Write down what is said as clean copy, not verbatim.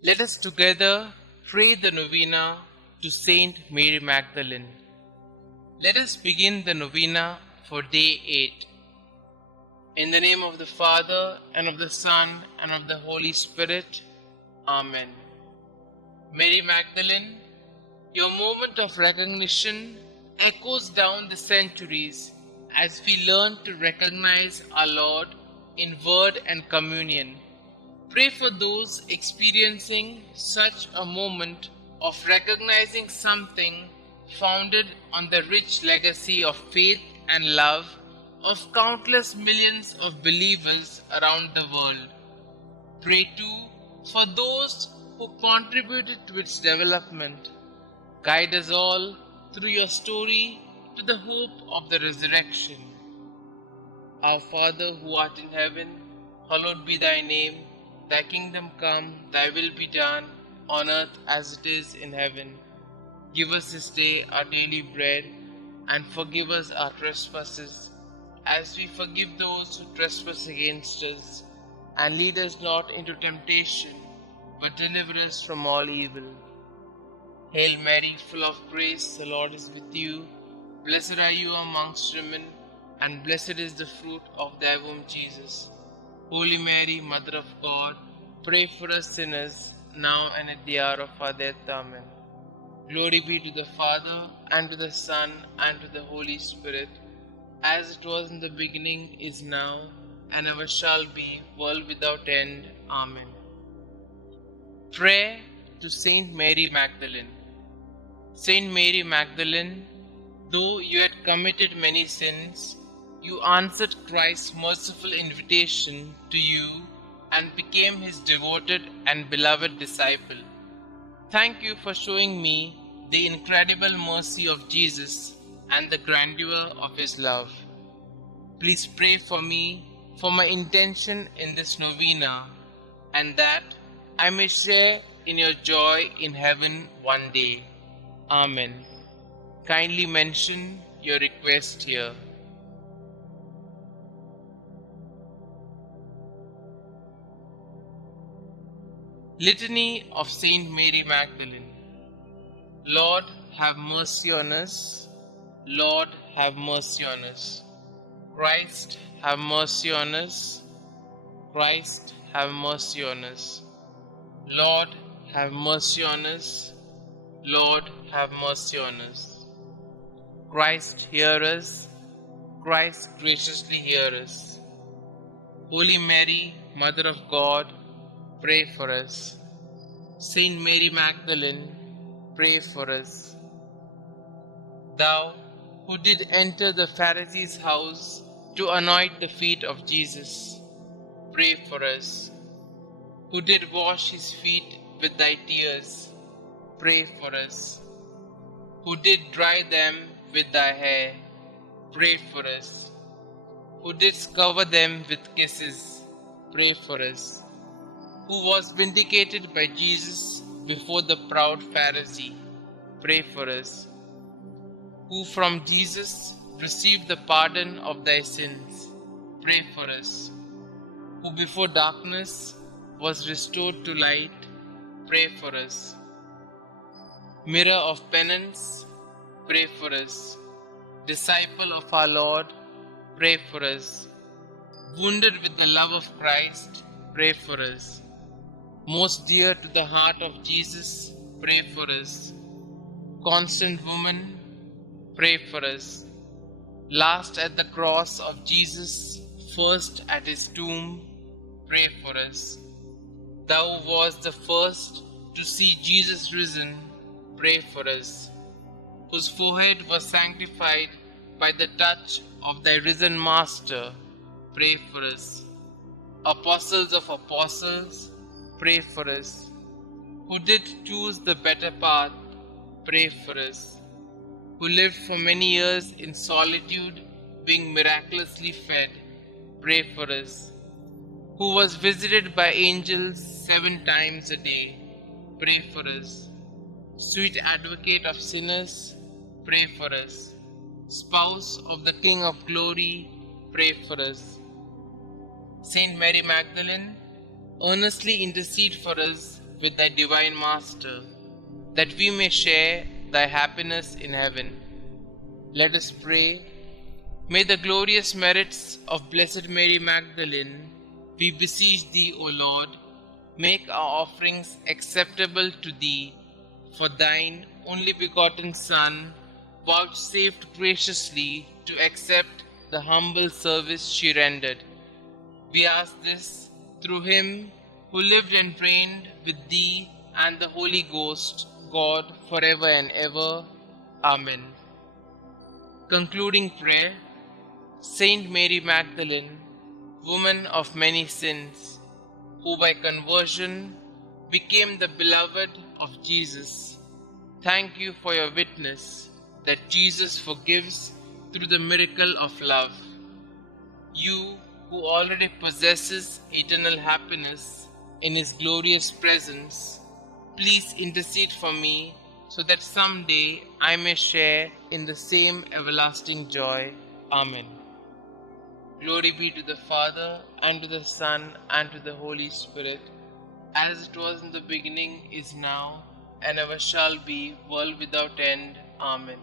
Let us together pray the Novena to St Mary Magdalene. Let us begin the Novena for day 8. In the name of the Father, and of the Son, and of the Holy Spirit. Amen. Mary Magdalene, your moment of recognition echoes down the centuries as we learn to recognize our Lord in word and communion. Pray for those experiencing such a moment of recognizing something founded on the rich legacy of faith and love of countless millions of believers around the world. Pray too for those who contributed to its development. Guide us all through your story to the hope of the resurrection. Our Father who art in heaven, hallowed be thy name. Thy kingdom come, thy will be done, on earth as it is in heaven. Give us this day our daily bread, and forgive us our trespasses, as we forgive those who trespass against us. And lead us not into temptation, but deliver us from all evil. Hail Mary, full of grace, the Lord is with you. Blessed are you amongst women, and blessed is the fruit of thy womb, Jesus. Holy Mary, Mother of God, pray for us sinners, now and at the hour of our death. Amen. Glory be to the Father, and to the Son, and to the Holy Spirit, as it was in the beginning, is now, and ever shall be, world without end. Amen. Prayer to St Mary Magdalene. St Mary Magdalene, though you had committed many sins, you answered Christ's merciful invitation to you and became his devoted and beloved disciple. Thank you for showing me the incredible mercy of Jesus and the grandeur of his love. Please pray for me for my intention in this novena, and that I may share in your joy in heaven one day. Amen. Kindly mention your request here. Litany of St Mary Magdalene. Lord, have mercy on us. Lord, have mercy on us. Christ, have mercy on us. Christ, have mercy on us. Lord, have mercy on us. Lord, have mercy on us. Christ, hear us. Christ, graciously hear us. Holy Mary, Mother of God, pray for us. Saint Mary Magdalene, pray for us. Thou who did enter the Pharisee's house to anoint the feet of Jesus, pray for us. Who did wash his feet with thy tears, pray for us. Who did dry them with thy hair, pray for us. Who didst cover them with kisses, pray for us. Who was vindicated by Jesus before the proud Pharisee, pray for us. Who from Jesus received the pardon of thy sins, pray for us. Who before darkness was restored to light, pray for us. Mirror of penance, pray for us. Disciple of our Lord, pray for us. Wounded with the love of Christ, pray for us. Most dear to the heart of Jesus, pray for us. Constant woman, pray for us. Last at the cross of Jesus, first at his tomb, pray for us. Thou wast the first to see Jesus risen, pray for us. Whose forehead was sanctified by the touch of thy risen Master, pray for us. Apostles of apostles, pray for us. Who did choose the better path, pray for us. Who lived for many years in solitude, being miraculously fed, pray for us. Who was visited by angels 7 times a day, pray for us. Sweet advocate of sinners, pray for us. Spouse of the King of Glory, pray for us. Saint Mary Magdalene, earnestly intercede for us with thy divine Master, that we may share thy happiness in heaven. Let us pray. May the glorious merits of Blessed Mary Magdalene, we beseech thee, O Lord, make our offerings acceptable to thee, for thine only begotten Son vouchsafed graciously to accept the humble service she rendered. We ask this through him who lived and reigned with thee and the Holy Ghost, God, forever and ever. Amen. Concluding prayer. Saint Mary Magdalene, woman of many sins, who by conversion became the beloved of Jesus, thank you for your witness that Jesus forgives through the miracle of love. You who already possesses eternal happiness in His glorious presence, please intercede for me so that someday I may share in the same everlasting joy. Amen. Glory be to the Father, and to the Son, and to the Holy Spirit, as it was in the beginning, is now, and ever shall be, world without end. Amen.